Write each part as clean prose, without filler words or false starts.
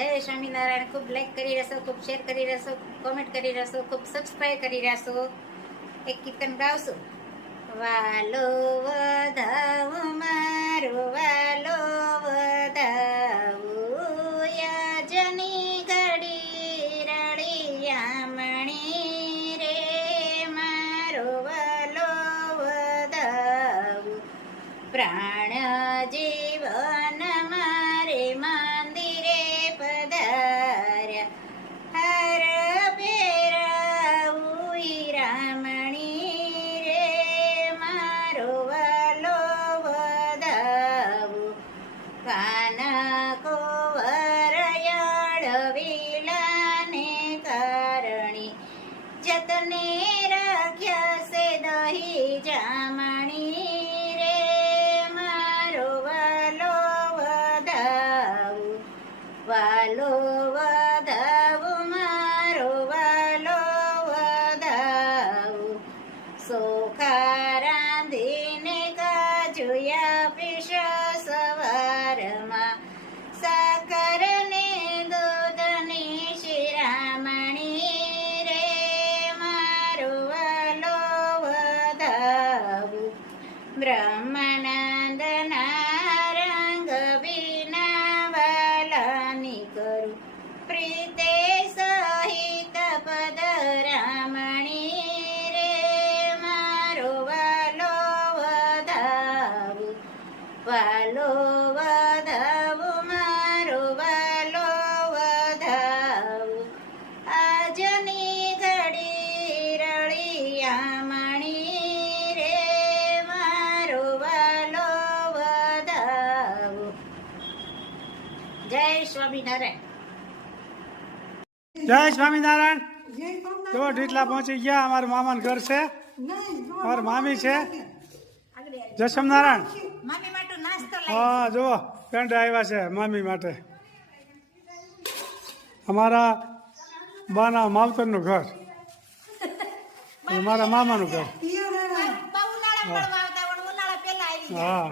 જય સ્વામિનારાયણ. ખૂબ લાઈક કરી રહેશો, ખૂબ શેર કરી રહેશો, કોમેન્ટ કરી રહેશો, ખૂબ સબસ્ક્રાઈબ કરી રહેશો. એક કીર્તન ગાવશું. વાલો વધાવો મારો વાલો વધાવો, યાજની ઘડી રળિયામણી રે મારો વાલો વધાવો. પ્રાણ જીવન મારે મંદિરે પધાર્યા, હર પેરાવું રામણી રે મારો વાલો વધાવો. કાનકો વરયાળ વિલાને કારણી, જતને રાખ્યા છે દહીં જામણી રે મારો વાલો વધાવો. વાલો વધાવો મારો વાલો વધાવો. સોખા રાંધીને કાજુયા પીશ સવારમાં, સાકર ને દૂધની શિરામણી રે મારો વાલો વધાવો. બ્રહ્માનંદના રંગ વિના વાલાની કરું, પ્રીતે સહિત પદરામણી રે મારો વાલો વધાવો. વાલો વધાવો મારો વાલો વધાવો. આજની ઘડી રળિયામણી રે મારો વાલો વધાવો. જય સ્વામિનારાયણ. જય સ્વામિનારાયણ. જો ઢીટલા પહોંચી ગયા. અમારું મામાનું ઘર છે, અમારી મામી છે. જય સ્વામિનારાયણ. મામી માટે નાસ્તો લઈ. હા જુઓ પેંડા આવ્યા છે મામી માટે. અમારા બાના માવતરનું ઘર, મારા મામાનું ઘર. હા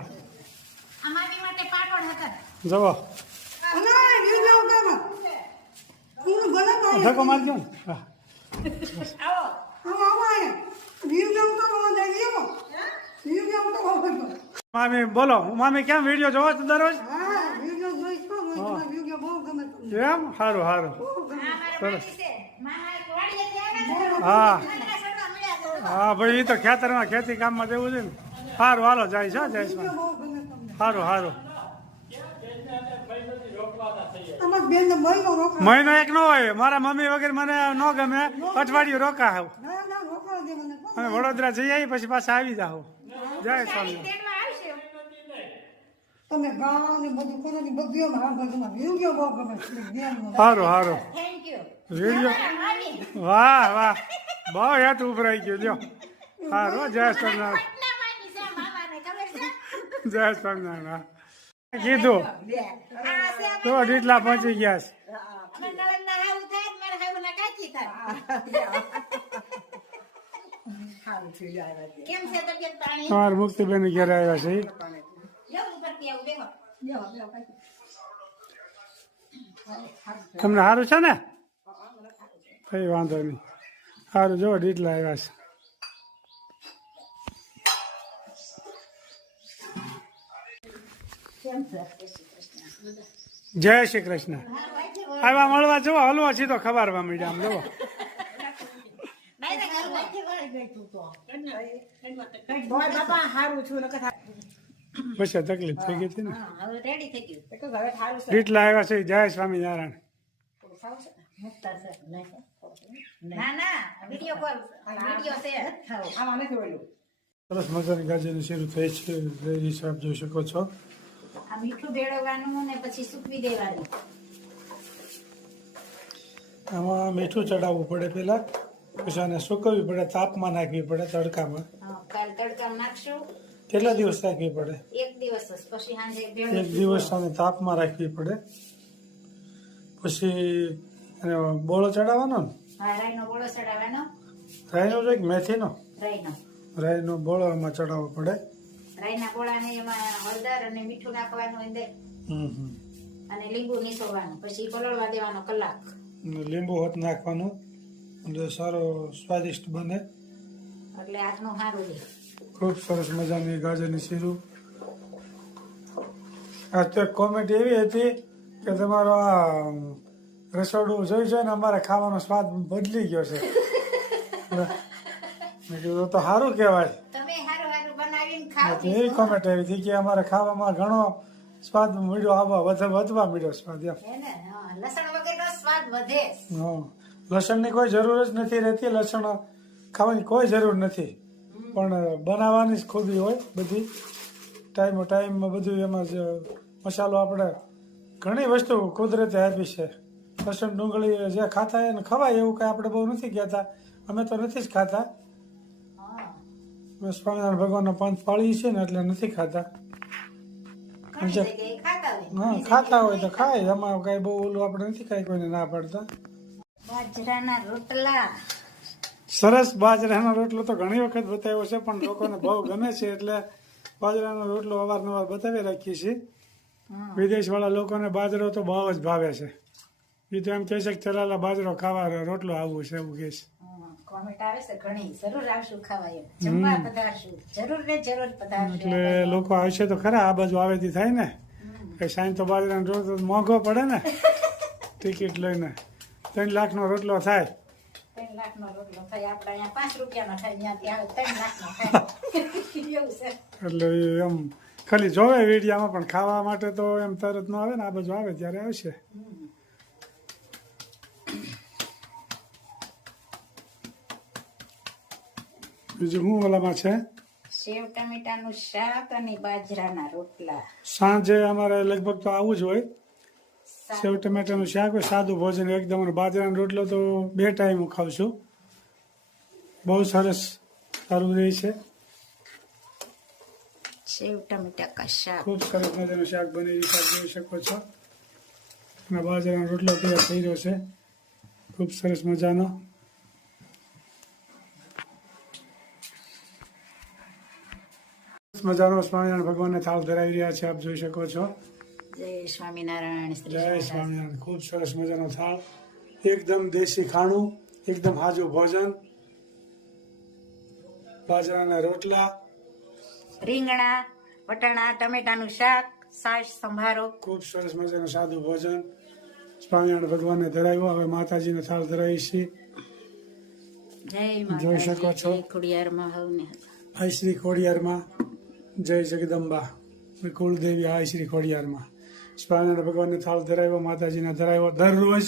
મામી માટે પાટોળ હતા. જુઓ ધક્કો મારજો ને. હા મામી બોલો. મામી કેમ વિડીયો જોવો છો દરરોજ? એમ સારું સારું સરસ. હા હા ભાઈ, એ તો ખેતરમાં ખેતી કામમાં જવું છે ને. સારું હાલો જાય છે. જય સ્વામી. સારું સારું. મહિનો એક નો હોય. મારા મમ્મી વગેરે મને ન ગમે. અઠવાડિયું રોકા આવું અને વડોદરા જઈ આવી પછી પાછા આવી જાઓ. જય સ્વામી. તમે ગાવ ને બધું કરો ને બધું વિડીયો બહુ ગમે. સારું સારું થેન્ક યુ. વિડીયો. વાહ વાહ, બહુ હેત ઉભરાઈ ગયો. જો સારું. જય સ્વામિનારાયણ. જય સ્વામિનારાયણ. કીધું તો ઢીટલા પહોંચી ગયા છે. તમારે મુક્તિબેન ઘેર આવ્યા છે. તમને સારું છે ને? કઈ વાંધો નહીં. સારું. જો ઢીટલા આવ્યા છે. જય શ્રી કૃષ્ણ. આવ્યા મળવા જુઓ. હલવા સીધો ખબરવા મળ્યા. આમ જુઓ. પછી તકલીફ થઈ ગઈ હતી ને. ઢીટલા આવ્યા છે. જય સ્વામિનારાયણ. સરસ મજાની ગાજરની શરૂ થઈ છે. હિસાબ જોઈ શકો છો. આ મીઠું ભેળવવાનું ને પછી સૂકવી દેવાનું. આમાં મીઠું ચડાવવું પડે પેલા, પછી આને સુકવવી પડે, તાપમાં નાખવી પડે તડકામાં. કાલ તડકામાં નાખશું. કેટલા દિવસ રાખવી પડે? એક દિવસ જ. પછી સાંજે એક દિવસ આને તાપમાં રાખવી પડે. પછી અને બોળો ચડાવવાનો ને. હા, રાઈનો બોળો ચડાવવાનો. રાઈનો જો મેથીનો રાઈનો રાઈનો બોળો એમાં ચડાવવો પડે. રાઈના ગોળાને એમાં હળદર અને મીઠું નાખવાનું અંદર. અને લીંબુ નીસોવાનું, પછી પલળવા દેવાનો કલાક. અને લીંબુ હોત નાખવાનું એટલે સારો સ્વાદિષ્ટ બને. એટલે આટલું સારું રહે. ખૂબ સરસ મજાની ગાજરની શીરું. આજ તો એક કોમેન્ટ એવી હતી કે તમારો આ રસોડું જોઈ જોઈને અમારે ખાવાનો સ્વાદ બદલી ગયો છે. મેં કીધું તો સારું કહેવાય. તમે સારું સારું બનાવીને ખાઓ. એવી કોમેન્ટ આવી હતી કે અમારે ખાવામાં ઘણો સ્વાદ મળ્યો, આવવા વધવા મળ્યો સ્વાદ એમ. હે ને? હા, લસણ વગરનો સ્વાદ વધે. હા, લસણની કોઈ જરૂર જ નથી રહેતી. લસણ ખાવાની કોઈ જરૂર નથી, પણ બનાવવાની જ ખૂબી હોય બધી. ટાઈમમાં બધું એમાં જ મસાલો આપણે ઘણી વસ્તુ કુદરતે આપી છે. લસણ ડુંગળી જે ખાતા એને ખવાય એવું કાંઈ આપણે બહુ નથી કહેતા. અમે તો નથી જ ખાતા. હા. અમે સ્વામિનારાયણ ભગવાનનો પંથ પાળીએ છીએ ને એટલે નથી ખાતા. ઘણી જગ્યાએ ખાતા હોય. હા, ખાતા હોય તો ખાય. એમાં કાંઈ બહુ ઓલું આપણે નથી કાંઈ કોઈને ના પાડતા. બાજરાના રોટલા. સરસ. બાજરાનો રોટલો તો ઘણી વખત બતાવ્યો છે, પણ લોકોને બહુ ગમે છે એટલે બાજરાનો રોટલો અવારનવાર બતાવી રાખીએ છીએ. હમ. વિદેશવાળા લોકોને બાજરો તો બહુ જ ભાવે છે. એ તો એમ કહે છે કે ચલાલા બાજરો ખાવા રોટલો આવવું છે એવું કહે છે. કોમેન્ટ આવે છે ઘણી. જરૂર આવશું ખાવા એમ. જમવા પધારશું. જરૂર ને જરૂર પધારશું. એટલે લોકો આવશે તો ખરા. આ બાજુ આવેથી થાય ને કે સાંજ તો બાજરાનો રોટલો મોંઘો પડે ને. ટિકિટ લઈને 3 લાખનો રોટલો થાય. 3 લાખનો રોટલો થાય. આપણે અહીંયા 5 રૂપિયાનો થાય. ત્યાંથી આવે 3 લાખનો થાય. એવું છે. એટલે એમ ખાલી જોવે વિડીયામાં, પણ ખાવા માટે તો એમ તરત ન આવે ને. આ બાજુ આવે ત્યારે આવશે. બીજું શું ઓલામાં છે? સેવ ટમેટાનું શાક અને બાજરાના રોટલા. સાંજે અમારે લગભગ તો આવું જ હોય. સેવ ટમેટાનું શાક હોય, સાદું ભોજન એકદમ. અને બાજરાનો રોટલો તો 2 ટાઈમ હું ખાઉં છું. બહુ સરસ સારું રહે છે. સેવ ટમેટા કા શાક. ખૂબ સરસ મજાનું શાક બની શાક જોઈ શકો છો. અને બાજરાનો રોટલો તૈયાર થઈ રહ્યો છે, ખૂબ સરસ મજાનો. મજાનો સ્વામિનારાયણ ભગવાનને થાળ ધરાવી રહ્યા છે, આપ જોઈ શકો છો. જય સ્વામિનારાયણ. શ્રી જય સ્વામિનારાયણ. સ્વામિનારાયણ. ખૂબ સરસ મજાનો થાળ, એકદમ દેશી ખાણું, એકદમ હાજુ ભોજન. બાજરાના રોટલા, રીંગણા, વટાણા, ટમેટાનું શાક, છાશ, સંભારો. ખૂબ સરસ મજાનું સાદું ભોજન સ્વામિનારાયણ ભગવાનને ધરાવ્યું. હવે માતાજીને થાળ ધરાવી છે. જય જોઈ શકો માતાજી. છો. જય ખોડિયારમાં હવને. આઈ શ્રી ખોડિયારમાં, જય જગદંબા કુળદેવી. આઈ શ્રી ખોડિયારમાં સ્વામિનારાયણ ભગવાનને થાળ ધરાવ્યો, માતાજીને ધરાવ્યો. દરરોજ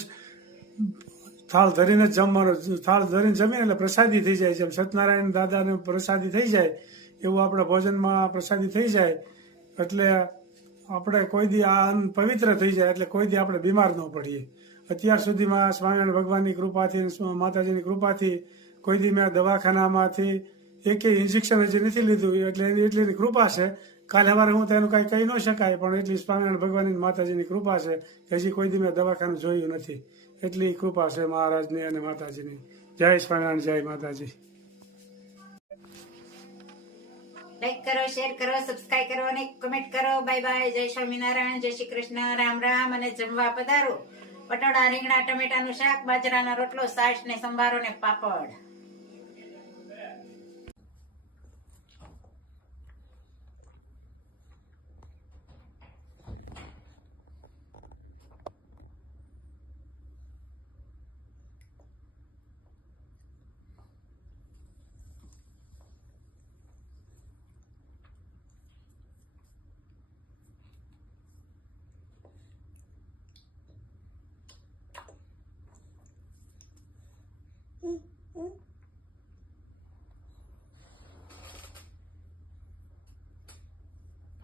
થાળ ધરીને જ જમવાનો. થાળ ધરીને જમીને એટલે પ્રસાદી થઈ જાય. જેમ સત્યનારાયણ દાદાને પ્રસાદી થઈ જાય એવું આપણે ભોજનમાં પ્રસાદી થઈ જાય. એટલે આપણે કોઈ દી આ અન્ન પવિત્ર થઈ જાય, એટલે કોઈ દી આપણે બીમાર ન પડીએ. અત્યાર સુધીમાં સ્વામિનારાયણ ભગવાનની કૃપાથી, માતાજીની કૃપાથી કોઈ દી મેં દવાખાનામાંથી એકેય ઇન્જેક્શન હજી નથી લીધું. એટલે એટલી એની કૃપા છે. કાલે સવારે હું તો એનું કાંઈ કહી ન શકાય, પણ એટલી સ્વામિનારાયણ ભગવાનની માતાજીની કૃપા છે કે હજી કોઈ દી મેં દવાખાનું જોયું નથી. એટલી કૃપા છે મહારાજની અને માતાજીની. જય સ્વામિનારાયણ, જય માતાજી. લાઈક કરો, શેર કરો, સબસ્ક્રાઇબ કરો અને કમેન્ટ કરો. Bye bye. જય સ્વામિનારાયણ. જય શ્રી કૃષ્ણ. રામ રામ. અને જમવા પધારો. પટોળા, રીંગણા, ટમેટાનું શાક, બાજરાનો રોટલો, છાશ ને સંભારો ને પાપડ.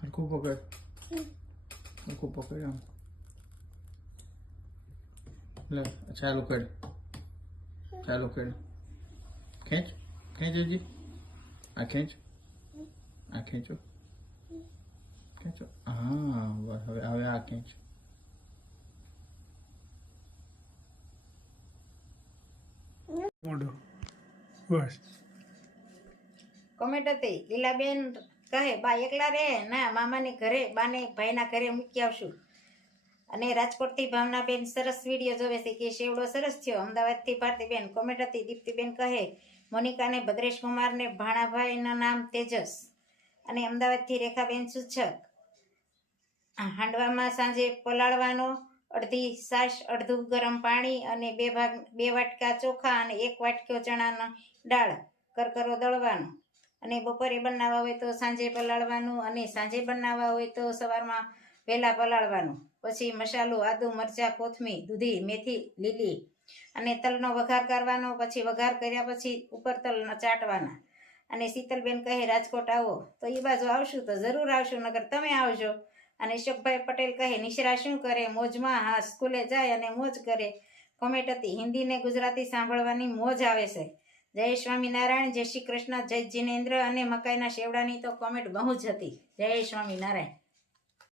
હરખું પકડ, હરખું પકડ આમ. લે ચાલુ કર, ચાલુ કર. ખેંચ, ખેંચ હજી. આ ખેંચ, આ ખેંચો, ખેંચો. હા બસ. હવે આ ખેંચ. મોઢું બસ. કોમેન્ટ હતી લીલાબેન કહે બા એકલા રે ના, મામાને ઘરે, બાને ભાઈના ઘરે મૂકી આવશું. અને રાજકોટથી ભાવનાબેન સરસ વિડીયો જોવે છે કે શેવડો સરસ થયો. અમદાવાદથી ભારતીબેન કોમેન્ટ હતી. દીપ્તિબેન કહે મોનિકાને ભદ્રેશ કુમારને ભાણાભાઈનું નામ તેજસ. અને અમદાવાદથી રેખાબેન સૂચક હાંડવામાં સાંજે પલાળવાનો, અડધી છાશ અડધું ગરમ પાણી અને 2 વાટકા ચોખા અને 1 વાટકો ચણાની દાળ કરકરો દળવાનો. અને બપોરે બનાવવા હોય તો સાંજે પલાળવાનું અને સાંજે બનાવવા હોય તો સવારમાં વહેલા પલાળવાનું. પછી મસાલો આદુ મરચાં કોથમીર દૂધી મેથી લીલી અને તલનો વઘાર કરવાનો. પછી વઘાર કર્યા પછી ઉપર તલ ચાટવાના. અને શીતલબેન કહે રાજકોટ આવો તો એ બાજુ આવશું તો જરૂર આવશું, નગર તમે આવજો. અને અશોકભાઈ પટેલ કહે નિશરા શું કરે મોજમાં? હા, સ્કૂલે જાય અને મોજ કરે. કોમેન્ટ હતી હિન્દી ને ગુજરાતી સાંભળવાની મોજ આવે છે. જય સ્વામિનારાયણ, જય શ્રી કૃષ્ણ, જય જિનેન્દ્ર. અને મકાઈના શેવડાની તો કોમેન્ટ બહુ જ હતી. જય સ્વામિનારાયણ.